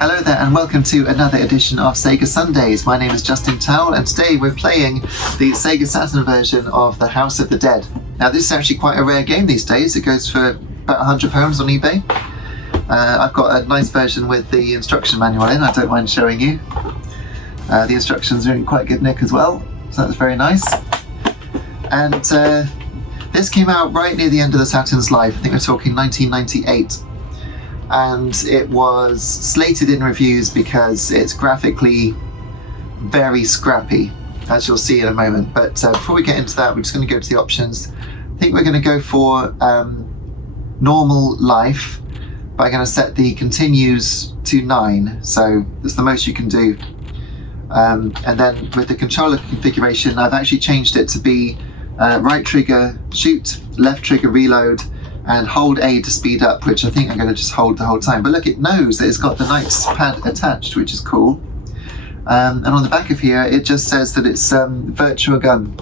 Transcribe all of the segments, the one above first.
Hello there and welcome to another edition of Sega Sundays. My name is Justin Towell and today we're playing the Sega Saturn version of The House of the Dead. Now this is actually quite a rare game these days. It goes for about £100 on eBay. I've got a nice version with the instruction manual in, I don't mind showing you. The instructions are in quite good nick as well, so that's very nice. And this came out right near the end of the Saturn's life. I think we're talking 1998. And it was slated in reviews because it's graphically very scrappy, as you'll see in a moment. But before we get into that, we're just going to go to the options. I think we're going to go for normal life, but I'm going to set the continues to 9, so that's the most you can do. And then with the controller configuration, I've actually changed it to be right trigger shoot, left trigger reload, and hold A to speed up, which I think I'm going to just hold the whole time. But look, it knows that it's got the Knight's pad attached, which is cool. And on the back of here, it just says that it's Virtua Gun.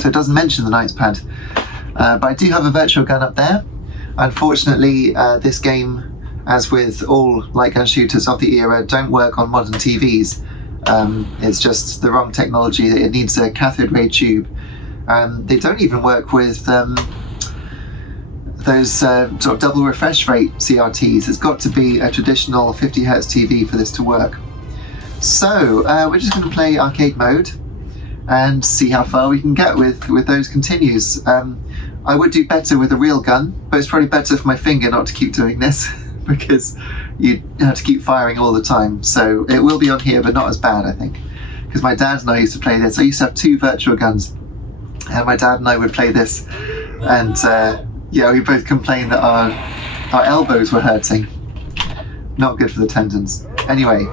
So it doesn't mention the Knight's pad. But I do have a Virtua Gun up there. Unfortunately, this game, as with all light gun shooters of the era, don't work on modern TVs. It's just the wrong technology. It needs a cathode ray tube. They don't even work with those sort of double refresh rate CRTs. It's got to be a traditional 50 Hz TV for this to work. So we're just going to play arcade mode and see how far we can get with those continues. I would do better with a real gun, but it's probably better for my finger not to keep doing this because you have to keep firing all the time. So it will be on here, but not as bad, I think, because my dad and I used to play this. I used to have 2 Virtua Guns, and my dad and I would play this, and yeah, we both complained that our elbows were hurting. Not good for the tendons. Anyway.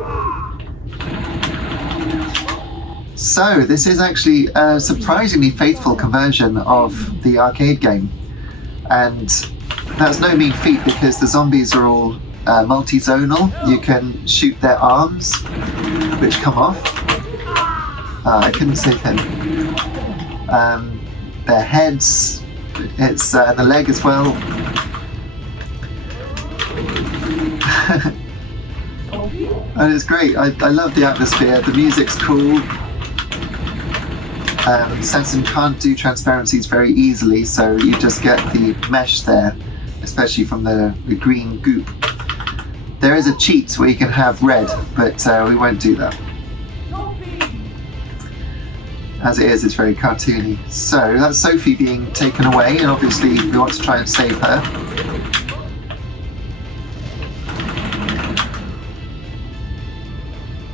So, this is actually a surprisingly faithful conversion of the arcade game. And that's no mean feat because the zombies are all multi-zonal. You can shoot their arms, which come off. I couldn't say them. Their heads. It's the leg as well. And it's great. I love the atmosphere. The music's cool. Saturn can't do transparencies very easily, so you just get the mesh there, especially from the green goop. There is a cheat where you can have red, but we won't do that. As it is, it's very cartoony. So that's Sophie being taken away, and obviously we want to try and save her.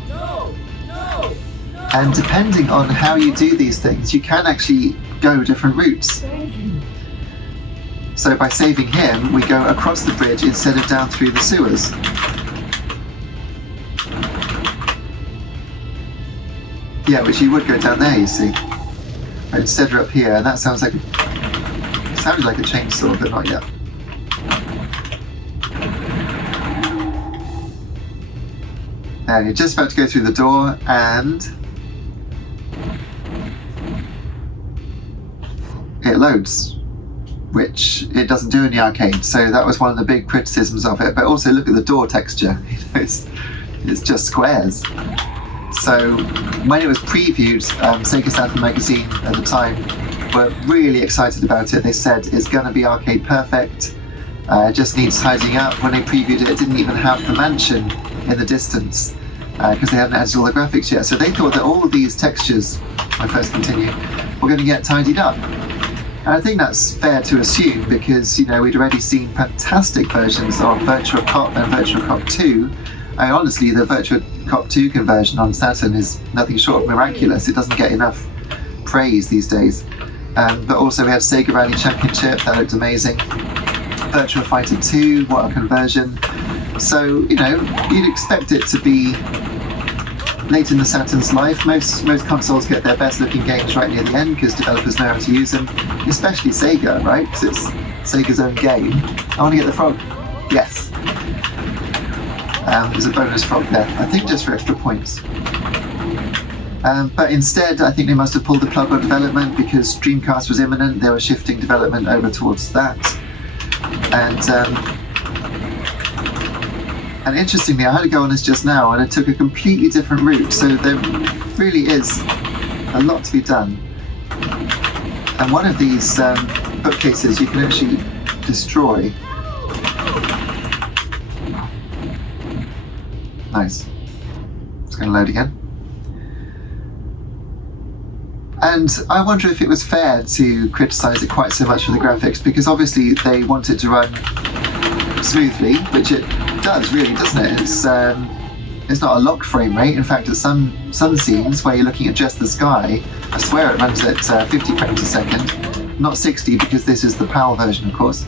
No, no, no. And depending on how you do these things, you can actually go different routes. Thank you. So by saving him, we go across the bridge instead of down through the sewers. Yeah, which you would go down there, you see. But instead we're up here, and that sounds like it sounded like a chainsaw, but not yet. And you're just about to go through the door, and it loads, which it doesn't do in the arcade. So that was one of the big criticisms of it. But also look at the door texture. It's just squares. So when it was previewed, Sega Saturn magazine at the time were really excited about it. They said it's going to be arcade perfect, it just needs tidying up. When they previewed it, it didn't even have the mansion in the distance because they hadn't added all the graphics yet. So they thought that all of these textures, I first continue, were going to get tidied up. And I think that's fair to assume because, you know, we'd already seen fantastic versions of Virtua Cop and Virtua Cop 2. I honestly, the Virtua Cop 2 conversion on Saturn is nothing short of miraculous. It doesn't get enough praise these days. But also we had Sega Rally Championship, that looked amazing. Virtua Fighter 2, what a conversion. So, you know, you'd expect it to be late in the Saturn's life. Most consoles get their best looking games right near the end because developers know how to use them, especially Sega, right? Because it's Sega's own game. I want to get the frog. Yes. There's a bonus frog there, I think just for extra points. But instead, I think they must have pulled the plug on development because Dreamcast was imminent. They were shifting development over towards that. And And interestingly, I had to go on this just now, and it took a completely different route. So there really is a lot to be done. And one of these bookcases you can actually destroy. Nice. It's going to load again. And I wonder if it was fair to criticise it quite so much for the graphics, because obviously they want it to run smoothly, which it does really, doesn't it? It's not a locked frame rate. In fact, at some scenes where you're looking at just the sky, I swear it runs at 50 frames a second, not 60, because this is the PAL version, of course.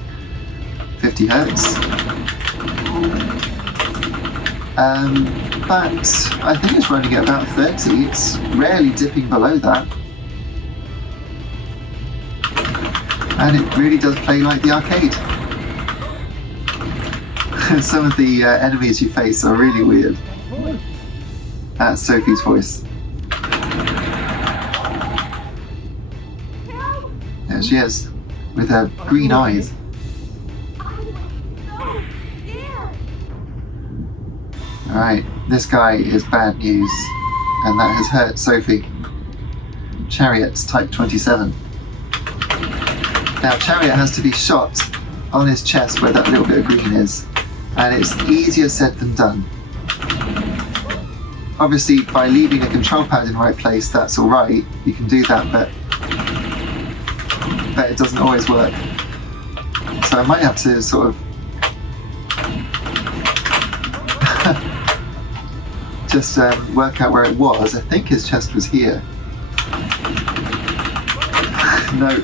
50 hertz. But I think it's running at about 30. It's rarely dipping below that. And it really does play like the arcade. Some of the enemies you face are really weird. That's Sophie's voice. There she is, with her green eyes. Alright, this guy is bad news, and that has hurt Sophie. Chariot's type 27. Now, Chariot has to be shot on his chest where that little bit of green is, and it's easier said than done. Obviously, by leaving a control pad in the right place, that's alright, you can do that, but it doesn't always work. So I might have to sort of just work out where it was. I think his chest was here. No.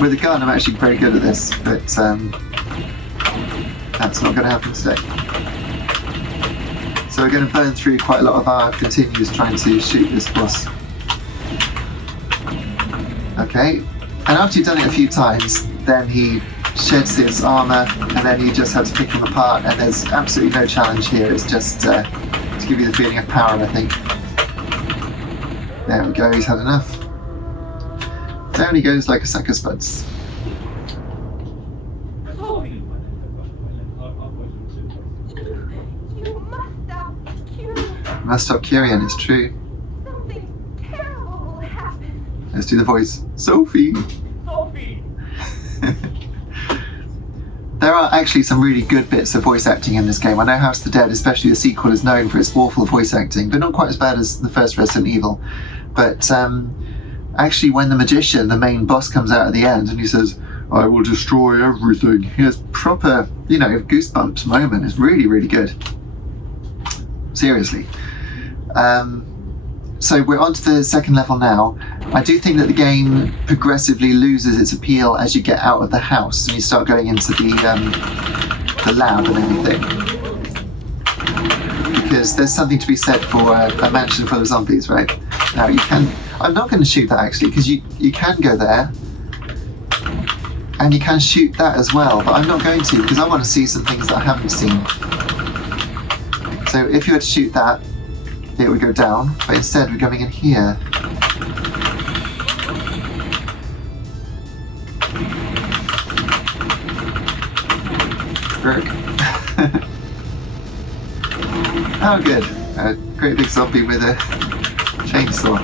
With a gun, I'm actually very good at this, but that's not going to happen today. So we're going to burn through quite a lot of our continues trying to shoot this boss. Okay, and after you've done it a few times, then he sheds his armour, and then you just have to pick him apart, and there's absolutely no challenge here. It's just to give you the feeling of power, I think. There we go, he's had enough. Down he goes like a sack of spuds. Must stop Kyrian, it's true. Something terrible will happen. Let's do the voice. Sophie! Sophie! There are actually some really good bits of voice acting in this game. I know House of the Dead, especially the sequel, is known for its awful voice acting, but not quite as bad as the first Resident Evil. But actually, when the magician, the main boss, comes out at the end and he says, "I will destroy everything," he has proper, goosebumps moment. It's really, really good. Seriously. So we're on to the second level now. I do think that the game progressively loses its appeal as you get out of the house and you start going into the lab and everything. Because there's something to be said for a mansion full of zombies, right? Now you can... I'm not going to shoot that actually, because you can go there and you can shoot that as well, but I'm not going to, because I want to see some things that I haven't seen. So if you were to shoot that, it would go down, but instead we're going in here. Work. Oh good, a great big zombie with a chainsaw.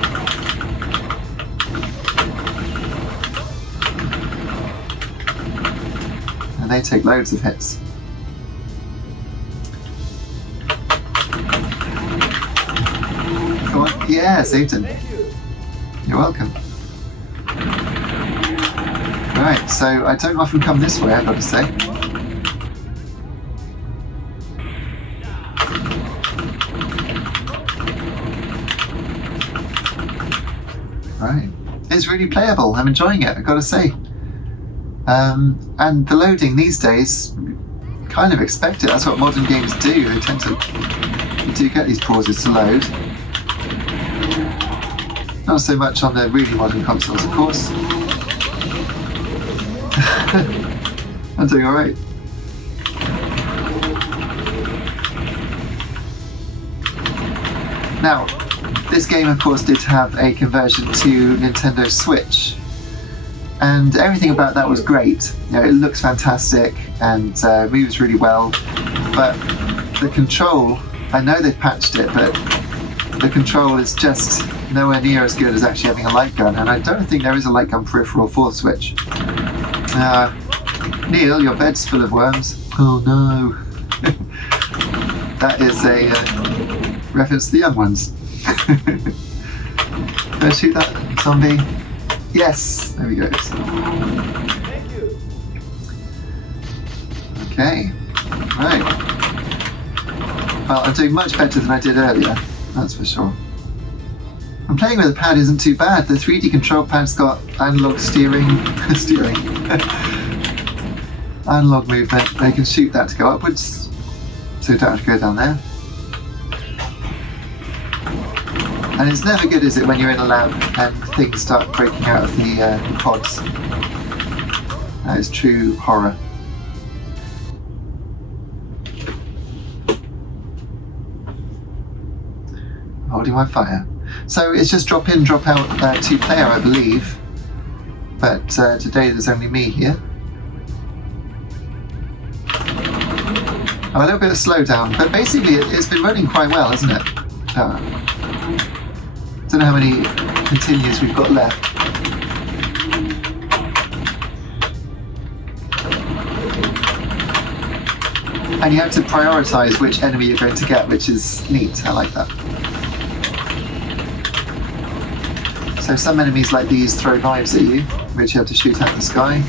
And they take loads of hits. Go on. Yeah, Satan. You're welcome. Right, so I don't often come this way, I've got to say. Right. It's really playable. I'm enjoying it, I've got to say. And the loading these days, kind of expect it. That's what modern games do. They tend to... You do get these pauses to load. Not so much on the really modern consoles, of course. I'm doing alright. Now, this game of course did have a conversion to Nintendo Switch, And everything about that was great. You know, it looks fantastic and moves really well. But the control, I know they've patched it, but the control is just nowhere near as good as actually having a light gun. And I don't think there is a light gun peripheral for Switch. Neil, your bed's full of worms. Oh no. That is a reference to the young ones. Let's shoot that zombie. Yes, there we go. Thank you. Okay, right. Well, I'm doing much better than I did earlier, that's for sure. And playing with the pad isn't too bad. The 3D control pad's got analog steering, analog movement. They can shoot that to go upwards, so you don't have to go down there. And it's never good, is it, when you're in a lab and things start breaking out of the pods. That is true horror. Holding my fire. So it's just drop in, drop out 2-player, I believe. But today there's only me here. A little bit of slowdown, but basically it's been running quite well, hasn't it? Don't know how many continues we've got left. And you have to prioritise which enemy you're going to get, which is neat. I like that. So some enemies like these throw knives at you, which you have to shoot out the sky.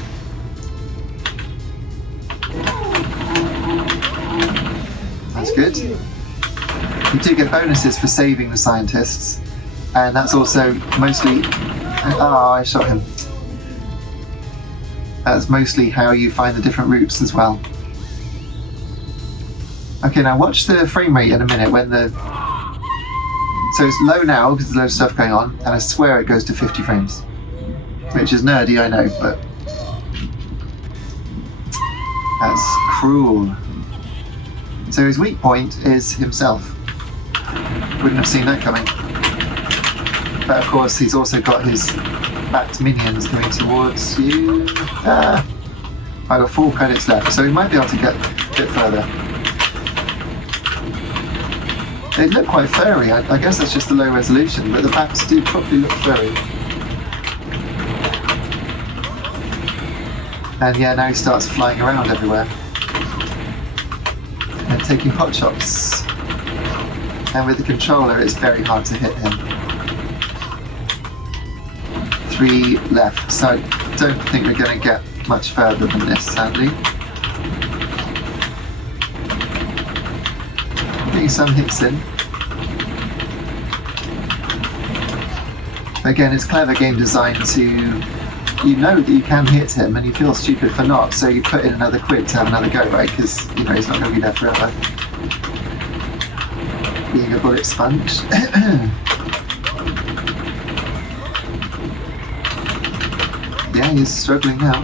That's good. You do get bonuses for saving the scientists, and that's also mostly... Oh, I shot him. That's mostly how you find the different routes as well. Okay, now watch the frame rate in a minute when the... So it's low now because there's loads of stuff going on, and I swear it goes to 50 frames. Which is nerdy, I know, but... That's cruel. So his weak point is himself. Wouldn't have seen that coming. But of course he's also got his backed minions coming towards you. I've got 4 credits left, so we might be able to get a bit further. They look quite furry. I guess that's just the low resolution, but the bats do probably look furry. And yeah, now he starts flying around everywhere. And taking pot shots. And with the controller, it's very hard to hit him. 3 left, so I don't think we're going to get much further than this, sadly. Getting some hits in. Again, it's clever game design to... You know that you can hit him and you feel stupid for not, so you put in another quid to have another go, right? Because, you know, he's not going to be there forever. Being a bullet sponge. Yeah, he's struggling now.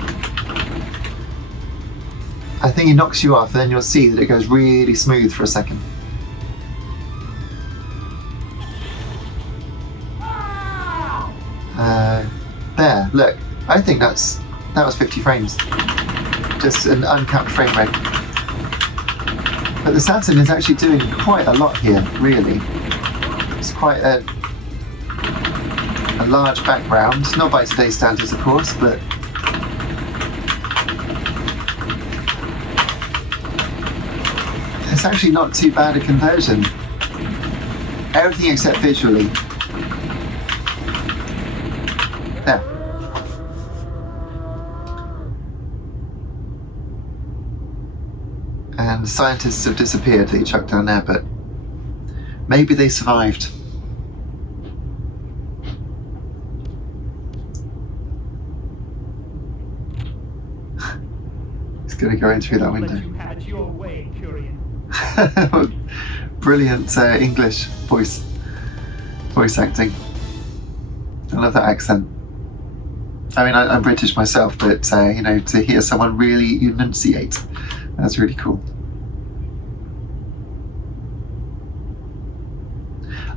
I think he knocks you off and then you'll see that it goes really smooth for a second. There, look. I think that was 50 frames. Just an uncapped frame rate. But the Saturn is actually doing quite a lot here, really. It's quite a large background, not by today's standards of course, but it's actually not too bad a conversion. Everything except visually. There. And the scientists have disappeared that he chucked down there, but maybe they survived. He's going to go in through that window. Let you have your way, Curian. Brilliant English voice acting. I love that accent. I mean, I'm British myself, but you know, to hear someone really enunciate, that's really cool.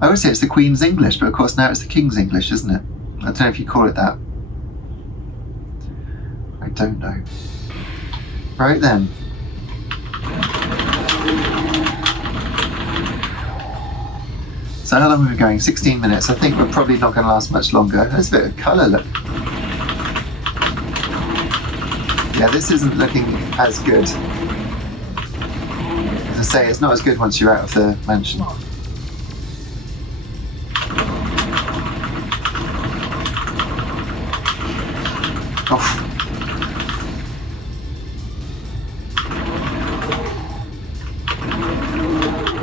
I would say it's the Queen's English, but of course now it's the King's English, isn't it? I don't know if you call it that. I don't know. Right then. So how long are we going? 16 minutes. I think we're probably not going to last much longer. There's a bit of colour, look. Yeah, this isn't looking as good. As I say, it's not as good once you're out of the mansion. Oh.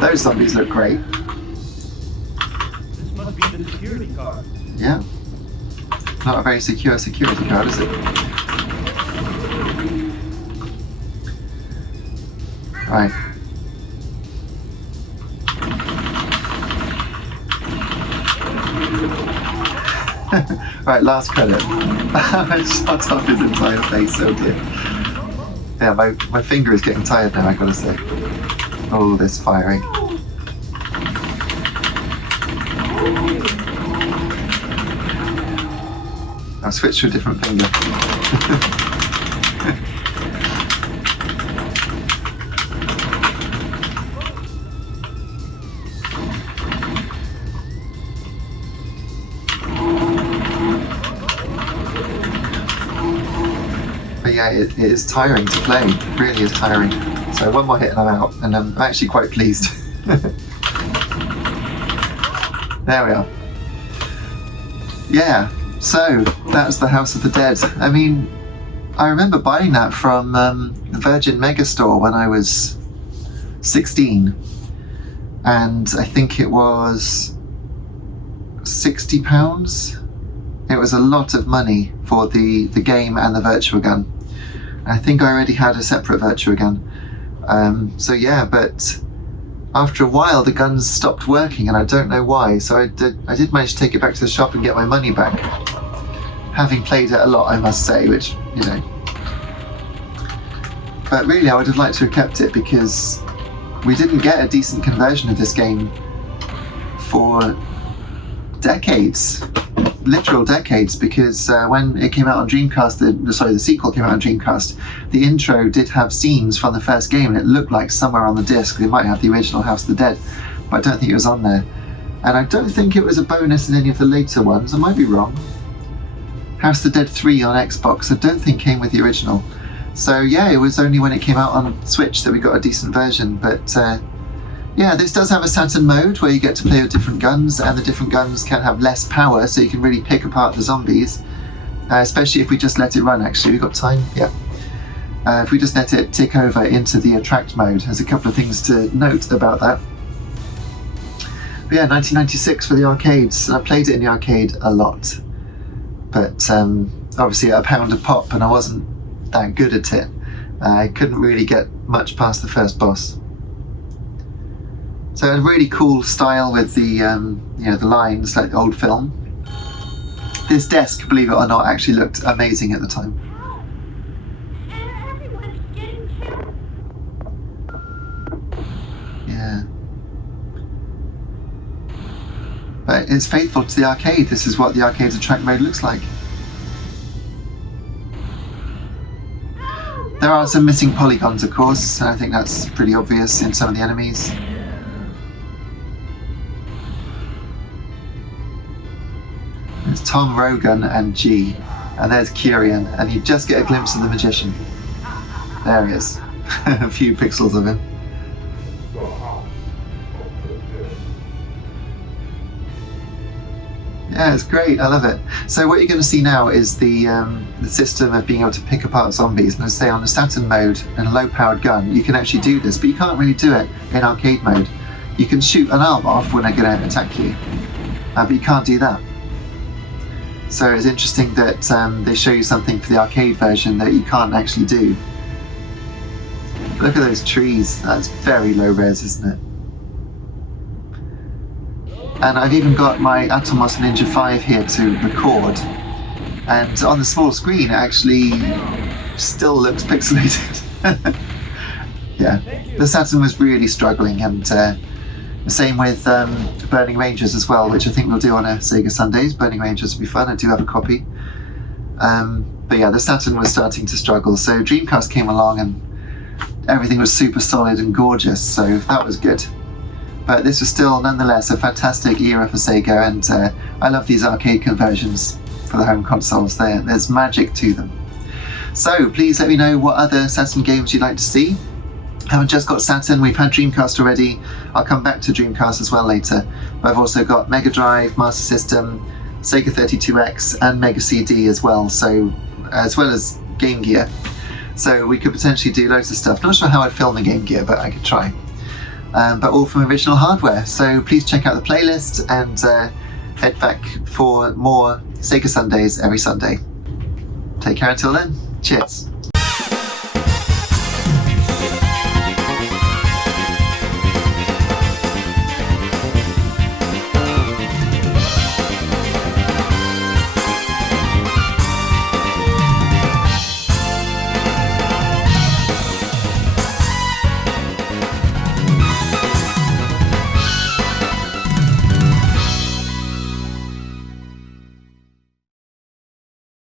Those zombies look great. This must be the security card. Yeah. Not a very secure security card, is it? Right. Right, last credit. I shot off his entire face, oh dear. Yeah, my finger is getting tired now, I gotta say. Oh, this firing. I'll switch to a different finger. But yeah, it is tiring to play. It really is tiring. So one more hit and I'm out, and I'm actually quite pleased. There we are. Yeah, so that's the House of the Dead. I mean, I remember buying that from the Virgin Megastore when I was 16, and I think it was £60. It was a lot of money for the game and the Virtua Gun. I think I already had a separate Virtua Gun. So yeah, but after a while the guns stopped working and I don't know why, so I did manage to take it back to the shop and get my money back. Having played it a lot, I must say, which, you know. But really I would have liked to have kept it because we didn't get a decent conversion of this game for decades. Literal decades, because when it came out on Dreamcast, the sequel came out on Dreamcast, the intro did have scenes from the first game and it looked like somewhere on the disc they might have the original House of the Dead, but I don't think it was on there. And I don't think it was a bonus in any of the later ones, I might be wrong. House of the Dead 3 on Xbox I don't think came with the original. So yeah, it was only when it came out on Switch that we got a decent version, but yeah, this does have a Saturn mode where you get to play with different guns, and the different guns can have less power, so you can really pick apart the zombies. Especially if we just let it run, actually. We've got time? Yeah. If we just let it tick over into the attract mode, there's a couple of things to note about that. But yeah, 1996 for the arcades. I played it in the arcade a lot. But obviously at £1 a pop, and I wasn't that good at it. I couldn't really get much past the first boss. So a really cool style with the you know, the lines like the old film. This desk, believe it or not, actually looked amazing at the time. Yeah. But it's faithful to the arcade. This is what the arcade's attract mode looks like. There are some missing polygons, of course, and I think that's pretty obvious in some of the enemies. There's Tom, Rogan and G, and there's Kyrian, and you just get a glimpse of the magician. There he is. A few pixels of him. Yeah, it's great, I love it. So what you're going to see now is the system of being able to pick apart zombies. And as I say, on the Saturn mode and a low-powered gun, you can actually do this, but you can't really do it in arcade mode. You can shoot an arm off when they're going to attack you, but you can't do that. So it's interesting that they show you something for the arcade version that you can't actually do. Look at those trees. That's very low res, isn't it? And I've even got my Atomos Ninja 5 here to record. And on the small screen, it actually still looks pixelated. Yeah, the Saturn was really struggling, and the same with Burning Rangers as well, which I think we'll do on a Sega Sundays. Burning Rangers will be fun. I do have a copy. But yeah, the Saturn was starting to struggle, so Dreamcast came along and everything was super solid and gorgeous, so that was good. But this was still nonetheless a fantastic era for Sega, and I love these arcade conversions for the home consoles. There's magic to them. So please let me know what other Saturn games you'd like to see. Haven't just got Saturn, we've had Dreamcast already. I'll come back to Dreamcast as well later. But I've also got Mega Drive, Master System, Sega 32X and Mega CD as well, so as well as Game Gear. So we could potentially do loads of stuff. Not sure how I'd film the Game Gear, but I could try. But all from original hardware. So please check out the playlist and head back for more Sega Sundays every Sunday. Take care until then. Cheers.